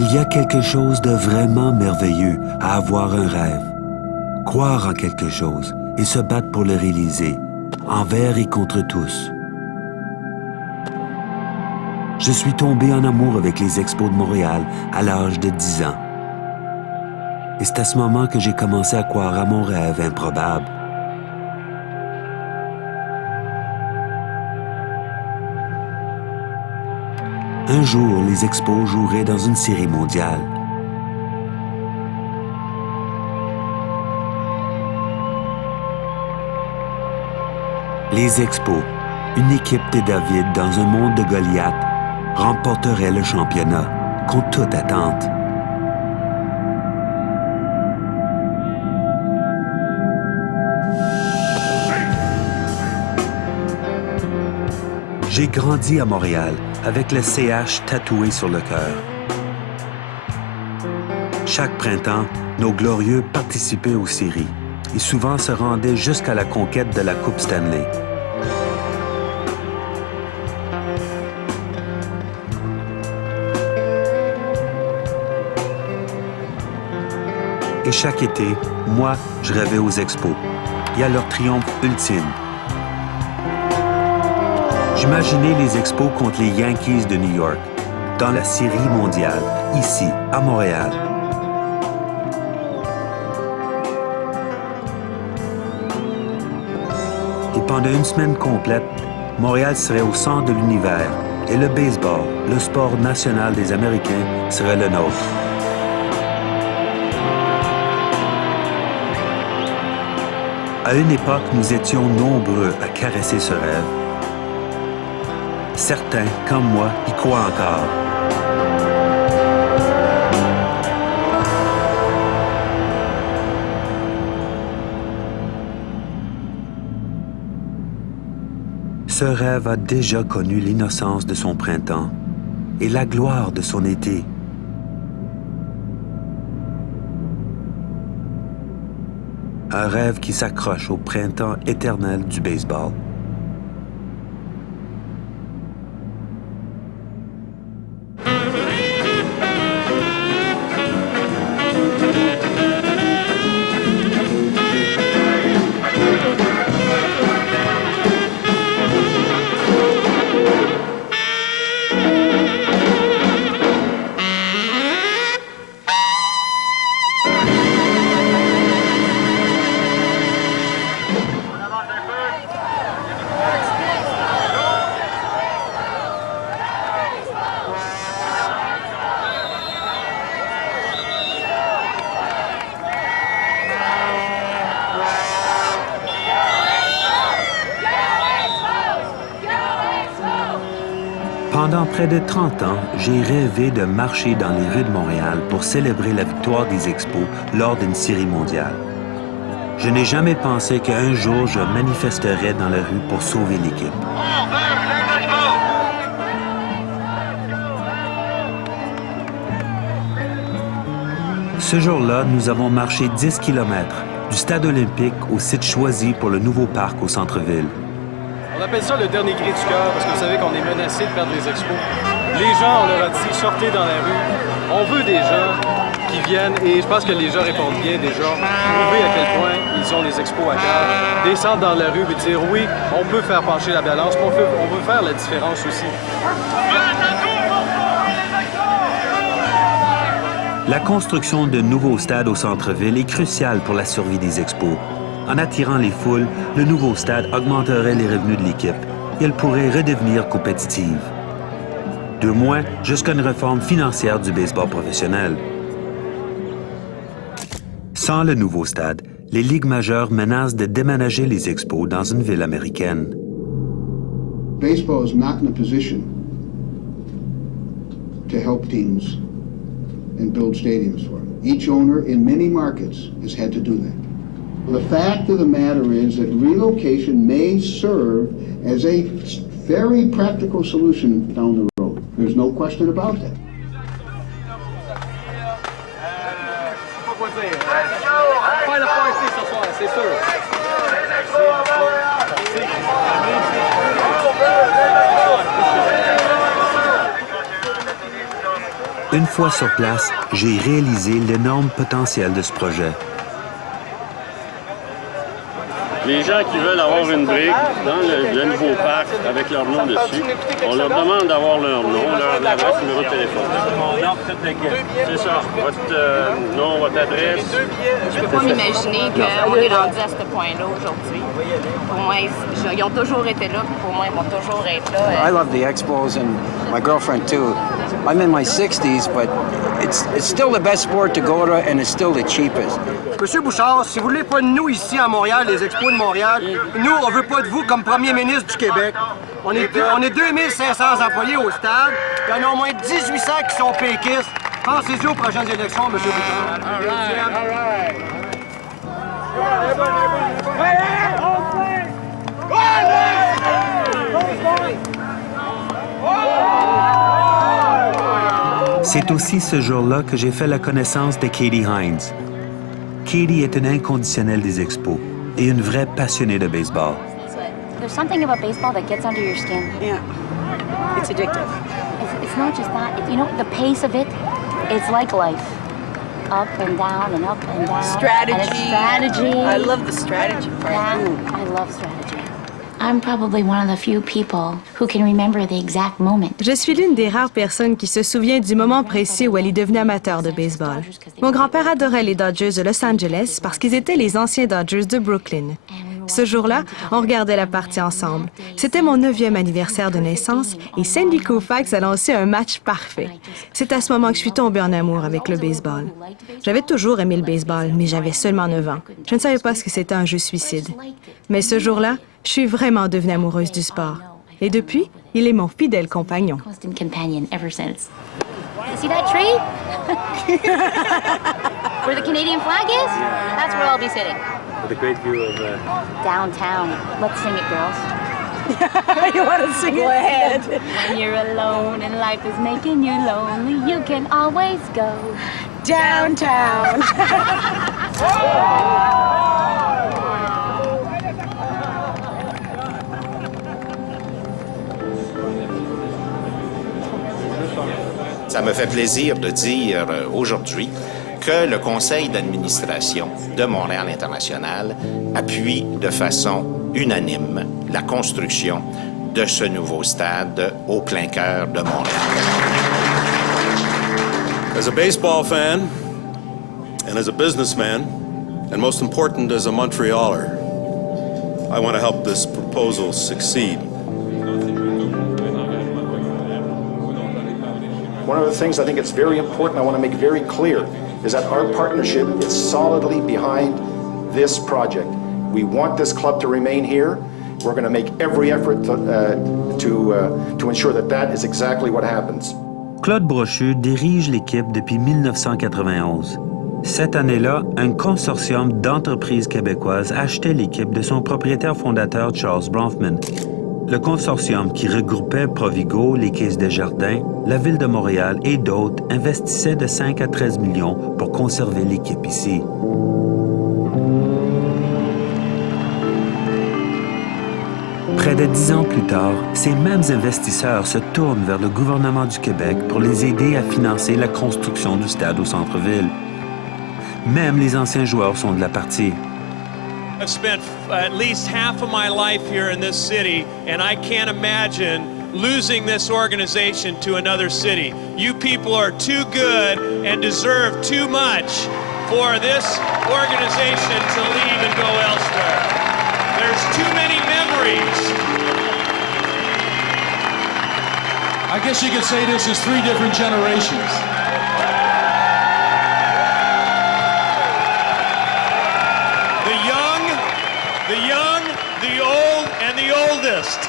Il y a quelque chose de vraiment merveilleux à avoir un rêve. Croire en quelque chose et se battre pour le réaliser, envers et contre tous. Je suis tombé en amour avec les Expos de Montréal à l'âge de 10 ans. Et c'est à ce moment que j'ai commencé à croire à mon rêve improbable. Un jour, les Expos joueraient dans une série mondiale. Les Expos, une équipe de David dans un monde de Goliath, remporterait le championnat contre toute attente. J'ai grandi à Montréal avec le CH tatoué sur le cœur. Chaque printemps, nos glorieux participaient aux séries et souvent se rendaient jusqu'à la conquête de la Coupe Stanley. Et chaque été, moi, je rêvais aux Expos et à leur triomphe ultime. J'imaginais les Expos contre les Yankees de New York, dans la série mondiale, ici, à Montréal. Et pendant une semaine complète, Montréal serait au centre de l'univers et le baseball, le sport national des Américains, serait le nôtre. À une époque, nous étions nombreux à caresser ce rêve. Certains, comme moi, y croient encore. Ce rêve a déjà connu l'innocence de son printemps et la gloire de son été. Un rêve qui s'accroche au printemps éternel du baseball. Pendant près de 30 ans, j'ai rêvé de marcher dans les rues de Montréal pour célébrer la victoire des Expos lors d'une série mondiale. Je n'ai jamais pensé qu'un jour je manifesterais dans la rue pour sauver l'équipe. Ce jour-là, nous avons marché 10 km du stade olympique au site choisi pour le nouveau parc au centre-ville. On appelle ça le dernier cri du cœur parce que vous savez qu'on est menacé de perdre les Expos. Les gens, on leur a dit, sortez dans la rue. On veut des gens qui viennent et je pense que les gens répondent bien déjà. Prouver à quel point ils ont les Expos à cœur. Descendre dans la rue et dire oui, on peut faire pencher la balance, on veut faire la différence aussi. La construction de nouveaux stades au centre-ville est cruciale pour la survie des Expos. En attirant les foules, le nouveau stade augmenterait les revenus de l'équipe et elle pourrait redevenir compétitive. De moins, jusqu'à une réforme financière du baseball professionnel. Sans le nouveau stade, les ligues majeures menacent de déménager les Expos dans une ville américaine. Baseball is not in a position to help teams and build stadiums for them. Each owner in many markets has had to do that. The fact of the matter is that relocation may serve as a very practical solution down the road. There's no question about that. Une fois sur place, j'ai réalisé l'énorme potentiel de ce projet. Les gens qui veulent avoir une brique dans le nouveau parc avec leur nom dessus, on leur demande d'avoir leur nom, leur adresse, numéro de téléphone. C'est ça. Votre nom, votre adresse. Je peux pas m'imaginer qu'on est rendu à ce point-là aujourd'hui. Pour moi, ils ont toujours été là, pour moi, ils vont toujours être là. I love the expos and my girlfriend too. I'm in my 60s, but it's still the best sport to go to and it's still the cheapest. Monsieur Bouchard, si vous voulez pas de nous ici à Montréal, les expos de Montréal, nous, on veut pas de vous comme premier ministre du Québec. On est 2500 employés au stade. Il y en a au moins 1800 qui sont péquistes. Pensez-y aux prochaines élections, Monsieur Bouchard. C'est aussi ce jour-là que j'ai fait la connaissance de Katie Hines. Katie est une inconditionnelle des expos et une vraie passionnée de baseball. There's something about baseball that gets under your skin. Yeah, it's addictive. It's not just that. You know, the pace of it, it's like life. Up and down and up and down. Strategy. And it's strategy. I love the strategy part. Yeah, I love strategy. I'm probably one of the few people who can remember the exact moment. Je suis l'une des rares personnes qui se souvient du moment précis où elle est devenue amateur de baseball. Mon grand-père adorait les Dodgers de Los Angeles parce qu'ils étaient les anciens Dodgers de Brooklyn. Ce jour-là, on regardait la partie ensemble. C'était mon 9e anniversaire de naissance et Sandy Koufax a lancé un match parfait. C'est à ce moment que je suis tombée en amour avec le baseball. J'avais toujours aimé le baseball, mais j'avais seulement 9 ans. Je ne savais pas ce que c'était un jeu suicide. Mais ce jour-là, je suis vraiment devenue amoureuse du sport. Et depuis, il est mon fidèle compagnon. Constant companion ever since. You see that tree? Where the Canadian flag is? That's where I'll be sitting. With a great view of Downtown. Let's sing it, girls. You want to sing it? Go ahead. When you're alone and life is making you lonely, you can always go Downtown. Ça me fait plaisir de dire aujourd'hui que le conseil d'administration de Montréal International appuie de façon unanime la construction de ce nouveau stade au plein cœur de Montréal. As a baseball fan, and as a businessman, and most important as a Montrealer, I want to help this proposal succeed. One of the things I think it's very important, I want to make very clear, is that our partnership is solidly behind this project. We want this club to remain here. We're going to make every effort to ensure that that is exactly what happens. Claude Brochu dirige l'équipe depuis 1991. Cette année-là, un consortium d'entreprises québécoises achetait l'équipe de son propriétaire fondateur Charles Bronfman. Le consortium qui regroupait Provigo, les Caisses Desjardins, la Ville de Montréal et d'autres investissait de 5 à 13 millions pour conserver l'équipe ici. Près de 10 ans plus tard, ces mêmes investisseurs se tournent vers le gouvernement du Québec pour les aider à financer la construction du stade au centre-ville. Même les anciens joueurs sont de la partie. I've spent at least half of my life here in this city, and I can't imagine losing this organization to another city. You people are too good and deserve too much for this organization to leave and go elsewhere. There's too many memories. I guess you could say this is 3 different generations. The old, and the oldest.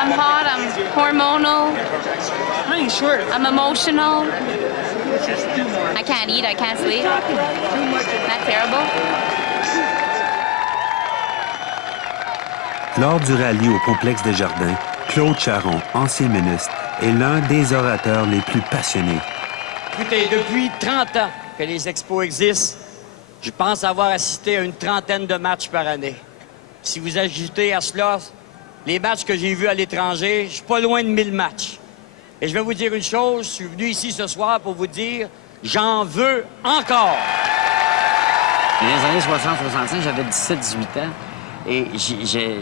I'm hot, I'm hormonal. I'm emotional. I can't eat, I can't sleep. Not terrible. Lors du rallye au complexe des Jardins, Claude Charron, ancien ministre, est l'un des orateurs les plus passionnés. Écoutez, depuis 30 ans que les expos existent, je pense avoir assisté à une trentaine de matchs par année. Si vous ajoutez à cela les matchs que j'ai vus à l'étranger, je suis pas loin de 1000 matchs. Et je vais vous dire une chose, je suis venu ici ce soir pour vous dire, j'en veux encore. Dans les années 60-65, j'avais 17-18 ans. Et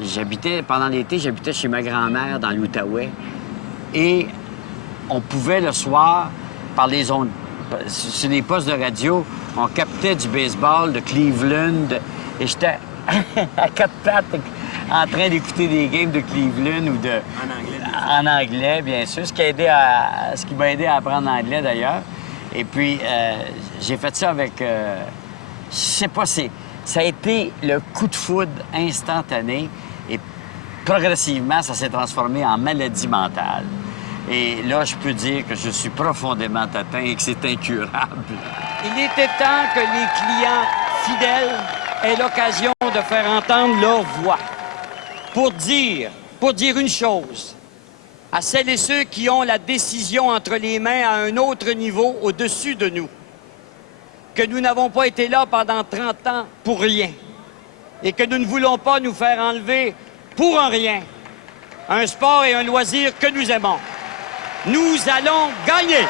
j'habitais, pendant l'été, j'habitais chez ma grand-mère dans l'Outaouais. Et on pouvait le soir, par les ondes, sur les postes de radio, on captait du baseball de Cleveland. Et j'étais à quatre pattes en train d'écouter des games de Cleveland ou de... En anglais, bien sûr. Ce qui m'a aidé à apprendre l'anglais, d'ailleurs. Et puis, j'ai fait ça avec... je sais pas, ça a été le coup de foudre instantané. Et progressivement, ça s'est transformé en maladie mentale. Et là, je peux dire que je suis profondément atteint et que c'est incurable. Il était temps que les clients fidèles aient l'occasion de faire entendre leur voix pour dire une chose à celles et ceux qui ont la décision entre les mains à un autre niveau au-dessus de nous, que nous n'avons pas été là pendant 30 ans pour rien et que nous ne voulons pas nous faire enlever pour un rien un sport et un loisir que nous aimons. Nous allons gagner!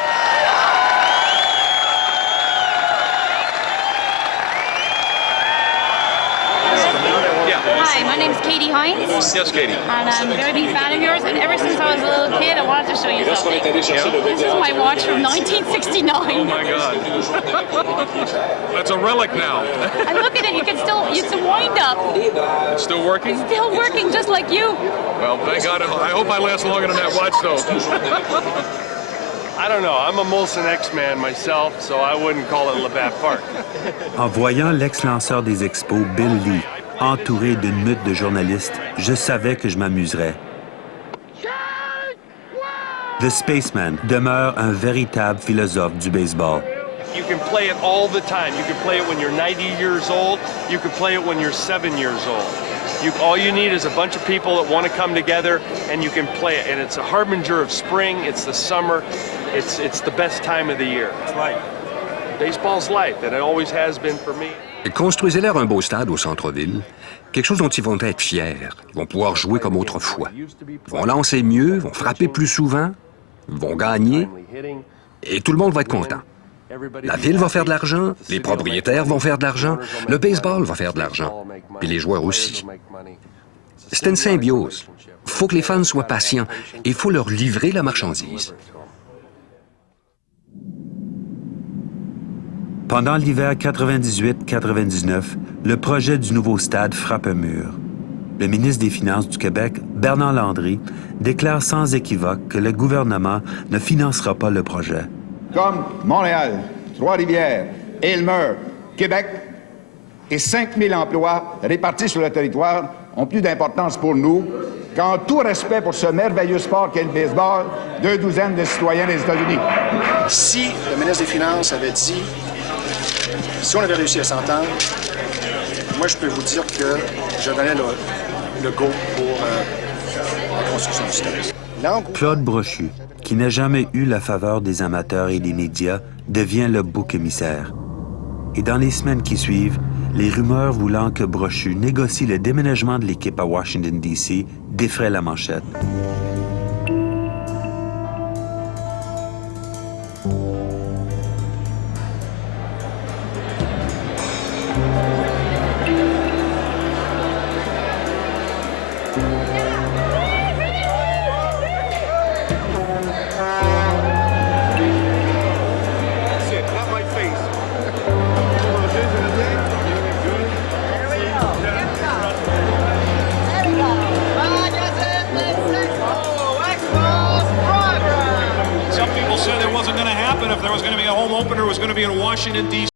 Hi, my name's Katie Hines. Yes, Katie. And I'm a very big fan of yours. And ever since I was a little kid, I wanted to show you something. This is my watch from 1969. Oh my God. That's a relic now. And look at it. It's a wind-up. It's still working? It's still working, just like you. Well, thank God. I hope I last longer than that watch, though. I don't know. I'm a Molson X-man myself, so I wouldn't call it Labatt Park. En voyant l'ex-lanceur des expos, Bill Lee, entouré d'une meute de journalistes, je savais que je m'amuserais. The Spaceman demeure un véritable philosophe du baseball. You can play it all the time. You can play it when you're 90 years old. You can play it when you're 7 years old. All you need is a bunch of people that want to come together, and you can play it. And it's a harbinger of spring. It's the summer. It's the best time of the year. It's life. Baseball's life, and it always has been for me. Construisez-leur un beau stade au centre-ville, quelque chose dont ils vont être fiers. Ils vont pouvoir jouer comme autrefois. Ils vont lancer mieux, vont frapper plus souvent, vont gagner, et tout le monde va être content. La ville va faire de l'argent, les propriétaires vont faire de l'argent, le baseball va faire de l'argent, puis les joueurs aussi. C'est une symbiose. Il faut que les fans soient patients et il faut leur livrer la marchandise. Pendant l'hiver 98-99, le projet du nouveau stade frappe un mur. Le ministre des Finances du Québec, Bernard Landry, déclare sans équivoque que le gouvernement ne financera pas le projet. Comme Montréal, Trois-Rivières, Aylmer, Québec et 5000 emplois répartis sur le territoire ont plus d'importance pour nous qu'en tout respect pour ce merveilleux sport qu'est le baseball, 2 douzaines de citoyens des États-Unis. Si le ministre des Finances avait dit, si on avait réussi à s'entendre, moi je peux vous dire que je donnais le go pour la construction du stade. Claude Brochu, qui n'a jamais eu la faveur des amateurs et des médias, devient le bouc émissaire. Et dans les semaines qui suivent, les rumeurs voulant que Brochu négocie le déménagement de l'équipe à Washington, D.C. défraient la manchette. Some people said it wasn't going to happen if there was going to be a home opener, it was going to be in Washington, D.C.